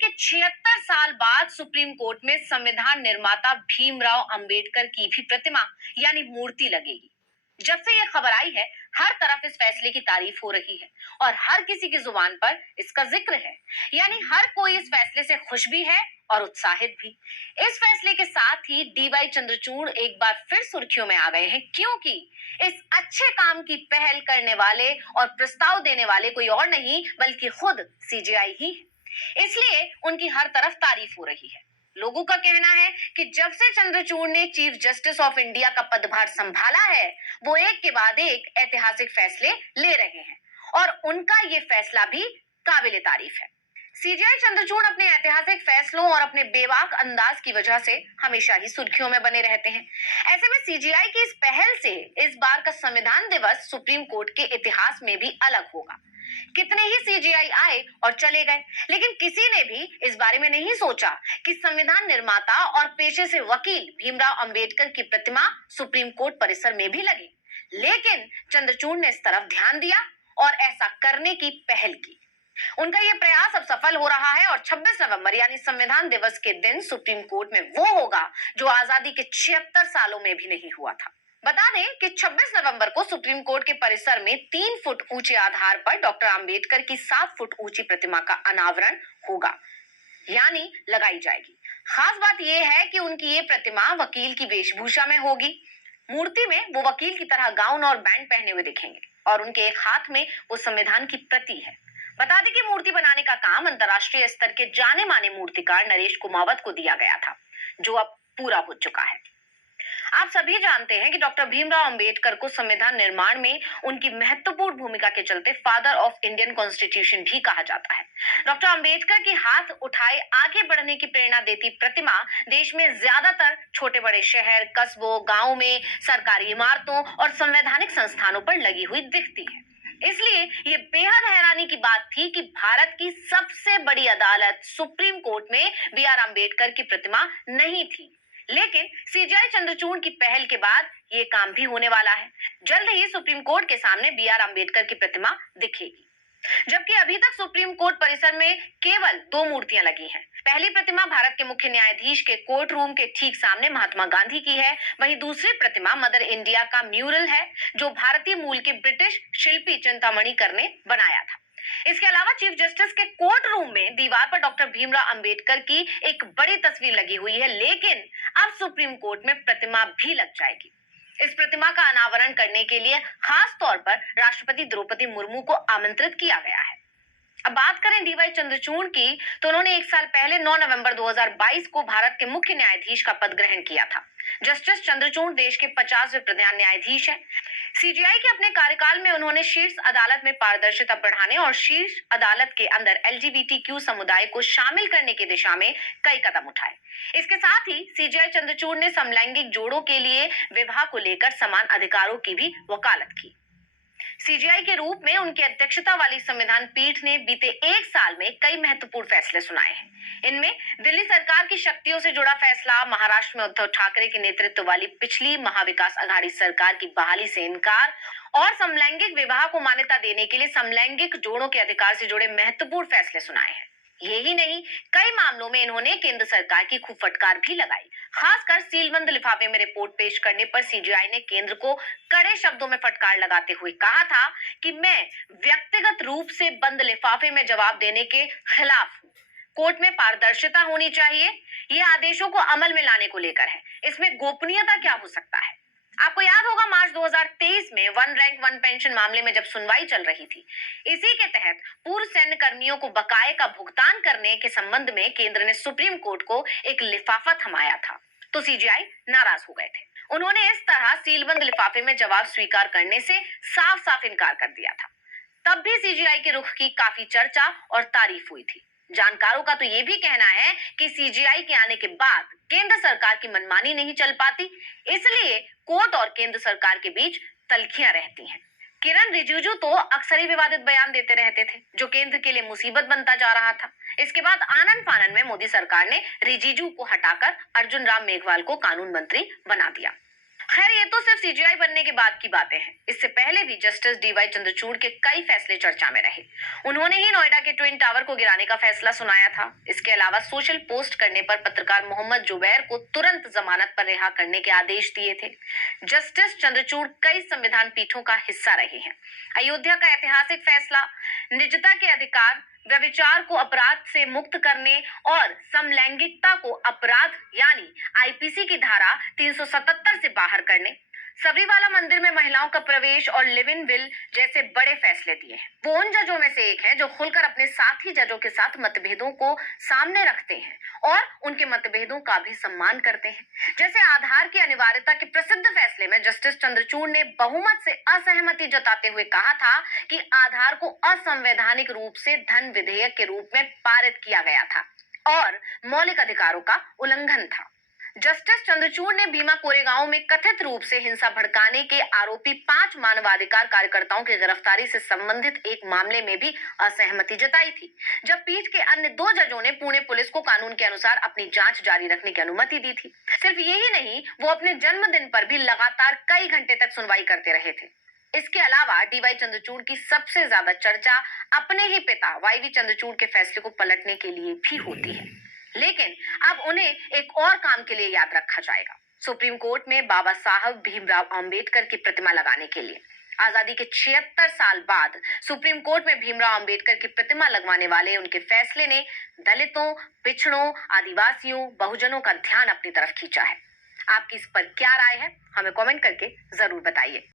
के 76 साल बाद सुप्रीम कोर्ट में संविधान निर्माता भीमराव अंबेडकर की भी प्रतिमा यानी मूर्ति लगेगी। जब से यह खबर आई है, हर तरफ इस फैसले की तारीफ हो रही है और हर किसी की जुबान पर इसका जिक्र है। यानी हर कोई इस फैसले से खुश भी है और उत्साहित भी। इस फैसले के साथ ही डीवाई चंद्रचूड़ एक बार फिर सुर्खियों में आ गए हैं, क्योंकि इस अच्छे काम की पहल करने वाले और प्रस्ताव देने वाले कोई और नहीं बल्कि खुद सीजेआई ही है। इसलिए उनकी हर तरफ तारीफ हो रही है। लोगों का कहना है कि जब से चंद्रचूड़ ने चीफ जस्टिस ऑफ इंडिया का पदभार संभाला है, वो एक के बाद एक ऐतिहासिक फैसले ले रहे हैं और उनका ये फैसला भी काबिले तारीफ है। सीजेआई चंद्रचूड़ अपने ऐतिहासिक फैसलों और अपने बेबाक अंदाज की वजह से हमेशा ही सुर्खियों में बने रहते हैं। ऐसे में सीजेआई की इस पहल से इस बार का संविधान दिवस सुप्रीम कोर्ट के इतिहास में भी अलग होगा। कितने ही सीजेआई आए और चले गए, लेकिन किसी ने भी इस बारे में नहीं सोचा कि संविधान निर्माता और पेशे से वकील भीमराव अंबेडकर की प्रतिमा सुप्रीम कोर्ट परिसर में भी लगे। लेकिन चंद्रचूड़ ने इस तरफ ध्यान दिया और ऐसा करने की पहल की। उनका यह प्रयास अब सफल हो रहा है और 26 नवंबर यानी संविधान दिवस के दिन सुप्रीम कोर्ट में वो होगा जो आजादी के 76 सालों में भी नहीं हुआ था। बता दें कि 26 नवंबर को सुप्रीम कोर्ट के परिसर में 3 फुट ऊंचे आधार पर डॉक्टर अंबेडकर की 7 फुट ऊंची प्रतिमा का अनावरण होगा, यानी लगाई जाएगी। खास बात यह है कि उनकी ये प्रतिमा वकील की वेशभूषा में होगी। मूर्ति में वो वकील की तरह गाउन और बैंड पहने हुए दिखेंगे और उनके एक हाथ में वो संविधान की प्रति है। बता दें कि मूर्ति बनाने का काम अंतर्राष्ट्रीय स्तर के जाने माने मूर्तिकार नरेश कुमावत को दिया गया था, जो अब पूरा हो चुका है। आप सभी जानते हैं कि डॉक्टर भीमराव अंबेडकर को संविधान निर्माण में उनकी महत्वपूर्ण भूमिका के चलते फादर ऑफ इंडियन कॉन्स्टिट्यूशन भी कहा जाता है। डॉक्टर अंबेडकर की हाथ उठाए आगे बढ़ने की प्रेरणा देती प्रतिमा देश में ज्यादातर छोटे बड़े शहर, कस्बों, गांवों में सरकारी इमारतों और संवैधानिक संस्थानों पर लगी हुई दिखती है। इसलिए ये बेहद हैरानी की बात थी कि भारत की सबसे बड़ी अदालत सुप्रीम कोर्ट में बी आर अम्बेडकर की प्रतिमा नहीं थी। लेकिन सीजेआई चंद्रचूड़ की पहल के बाद ये काम भी होने वाला है। जल्द ही सुप्रीम कोर्ट के सामने बी आर अम्बेडकर की प्रतिमा दिखेगी, जबकि अभी तक सुप्रीम कोर्ट परिसर में केवल 2 मूर्तियां लगी हैं। पहली प्रतिमा भारत के मुख्य न्यायाधीश के कोर्ट रूम के ठीक सामने महात्मा गांधी की है। वहीं दूसरी प्रतिमा मदर इंडिया का म्यूरल है, जो भारतीय मूल के ब्रिटिश शिल्पी चिंतामणि कर ने बनाया था। इसके अलावा चीफ जस्टिस के कोर्ट रूम में दीवार पर डॉक्टर भीमराव अंबेडकर की एक बड़ी तस्वीर लगी हुई है, लेकिन अब सुप्रीम कोर्ट में प्रतिमा भी लग जाएगी। इस प्रतिमा का अनावरण करने के लिए खास तौर पर राष्ट्रपति द्रौपदी मुर्मू को आमंत्रित किया गया है। अब बात करें डीवाई चंद्रचूड़ की, तो उन्होंने 1 साल पहले 9 नवंबर 2022 को भारत के मुख्य न्यायाधीश का पद ग्रहण किया था। जस्टिस चंद्रचूड़ देश के 50वें प्रधान न्यायाधीश हैं। सीजेआई के अपने कार्यकाल में उन्होंने शीर्ष अदालत में पारदर्शिता बढ़ाने और शीर्ष अदालत के अंदर एलजीबीटीक्यू समुदाय को शामिल करने की दिशा में कई कदम उठाए। इसके साथ ही सीजेआई चंद्रचूड़ ने समलैंगिक जोड़ों के लिए विवाह को लेकर समान अधिकारों की भी वकालत की। सीजेआई के रूप में उनकी अध्यक्षता वाली संविधान पीठ ने बीते 1 साल में कई महत्वपूर्ण फैसले सुनाए हैं। इनमें दिल्ली सरकार की शक्तियों से जुड़ा फैसला, महाराष्ट्र में उद्धव ठाकरे के नेतृत्व वाली पिछली महाविकास अघाड़ी सरकार की बहाली से इनकार और समलैंगिक विवाह को मान्यता देने के लिए समलैंगिक जोड़ों के अधिकार से जुड़े महत्वपूर्ण फैसले सुनाए हैं। यही नहीं, कई मामलों में इन्होंने केंद्र सरकार की खूब फटकार भी लगाई। खासकर सीलबंद लिफाफे में रिपोर्ट पेश करने पर सीजेआई ने केंद्र को कड़े शब्दों में फटकार लगाते हुए कहा था कि मैं व्यक्तिगत रूप से बंद लिफाफे में जवाब देने के खिलाफ हूँ। कोर्ट में पारदर्शिता होनी चाहिए। ये आदेशों को अमल में लाने को लेकर है। इसमें गोपनीयता क्या हो सकता है? आपको याद होगा, मार्च 2023 में वन रैंक वन पेंशन मामले में जब सुनवाई चल रही थी, इसी के तहत पूर्व सैन्य कर्मियों को बकाये का भुगतान करने के संबंध में केंद्र ने सुप्रीम कोर्ट को एक लिफाफा थमाया था, तो सीजेआई नाराज हो गए थे। उन्होंने इस तरह सीलबंद लिफाफे में जवाब स्वीकार करने से साफ साफ इनकार कर दिया था। तब भी सीजेआई के रुख की काफी चर्चा और तारीफ हुई थी। जानकारों का तो ये भी कहना है कि सीजेआई के आने के बाद केंद्र सरकार की मनमानी नहीं चल पाती, इसलिए कोर्ट और केंद्र सरकार के बीच तल्खियां रहती हैं। किरण रिजिजू तो अक्सर ही विवादित बयान देते रहते थे, जो केंद्र के लिए मुसीबत बनता जा रहा था। इसके बाद आनन फानन में मोदी सरकार ने रिजिजू को हटाकर अर्जुन राम मेघवाल को कानून मंत्री बना दिया। खैर ये तो सिर्फ सीजीआई बनने के बाद की बातें हैं। इससे पहले भी जस्टिस डीवाई चंद्रचूड़ के कई फैसले चर्चा में रहे। उन्होंने ही नोएडा के ट्विन टावर को गिराने का फैसला सुनाया था। इसके अलावा सोशल पोस्ट करने पर पत्रकार मोहम्मद जुबैर को तुरंत जमानत पर रिहा करने के आदेश दिए थे। जस्टिस चंद्रचूड़ कई संविधान पीठों का हिस्सा रहे हैं। अयोध्या का ऐतिहासिक फैसला, निजता के अधिकार, व्यभिचार को अपराध से मुक्त करने और समलैंगिकता को अपराध यानी आईपीसी की धारा 377 से बाहर करने, सबरीवाला मंदिर में महिलाओं का प्रवेश और लिव इन विल जैसे बड़े फैसले दिए हैं। वो उन जजों में से एक है जो खुलकर अपने साथी जजों के साथ मतभेदों को सामने रखते हैं और उनके मतभेदों का भी सम्मान करते हैं। जैसे आधार की अनिवार्यता के प्रसिद्ध फैसले में जस्टिस चंद्रचूड़ ने बहुमत से असहमति जताते हुए कहा था कि आधार को असंवैधानिक रूप से धन विधेयक के रूप में पारित किया गया था और मौलिक अधिकारों का उल्लंघन था। जस्टिस चंद्रचूड़ ने भीमा कोरेगांव में कथित रूप से हिंसा भड़काने के आरोपी 5 मानवाधिकार कार्यकर्ताओं की गिरफ्तारी से संबंधित एक मामले में भी असहमति जताई थी, जब पीठ के अन्य 2 जजों ने पुणे पुलिस को कानून के अनुसार अपनी जांच जारी रखने की अनुमति दी थी। सिर्फ यही नहीं, वो अपने जन्मदिन पर भी लगातार कई घंटे तक सुनवाई करते रहे थे। इसके अलावा डीवाई चंद्रचूड़ की सबसे ज्यादा चर्चा अपने ही पिता वाईवी चंद्रचूड़ के फैसले को पलटने के लिए भी होती है, लेकिन अब उन्हें एक और काम के लिए याद रखा जाएगा, सुप्रीम कोर्ट में बाबा साहब भीमराव अंबेडकर की प्रतिमा लगाने के लिए। आजादी के 76 साल बाद सुप्रीम कोर्ट में भीमराव अंबेडकर की प्रतिमा लगवाने वाले उनके फैसले ने दलितों, पिछड़ों, आदिवासियों, बहुजनों का ध्यान अपनी तरफ खींचा है। आपकी इस पर क्या राय है, हमें कमेंट करके जरूर बताइए।